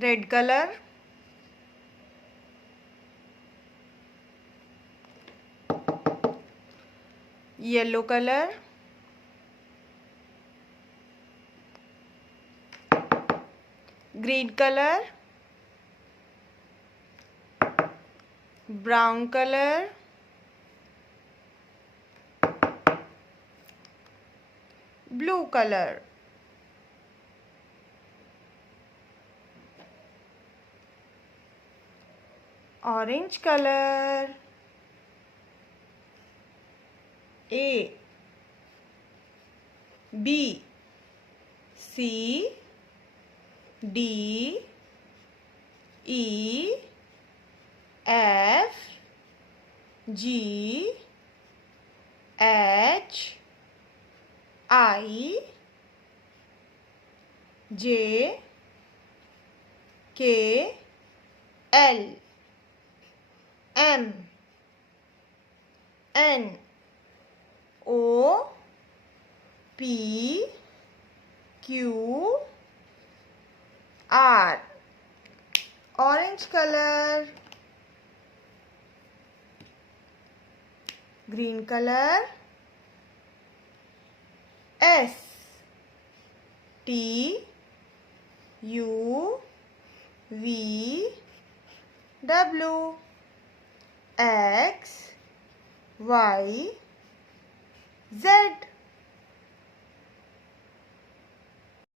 red color, yellow color, green color, brown color, blue color, orange color, A, B, C, D, E, F, G, H, I, J, K, L, M, N, O, P, Q, R. Orange color, green color, S, T, U, V, W, X, Y, Z.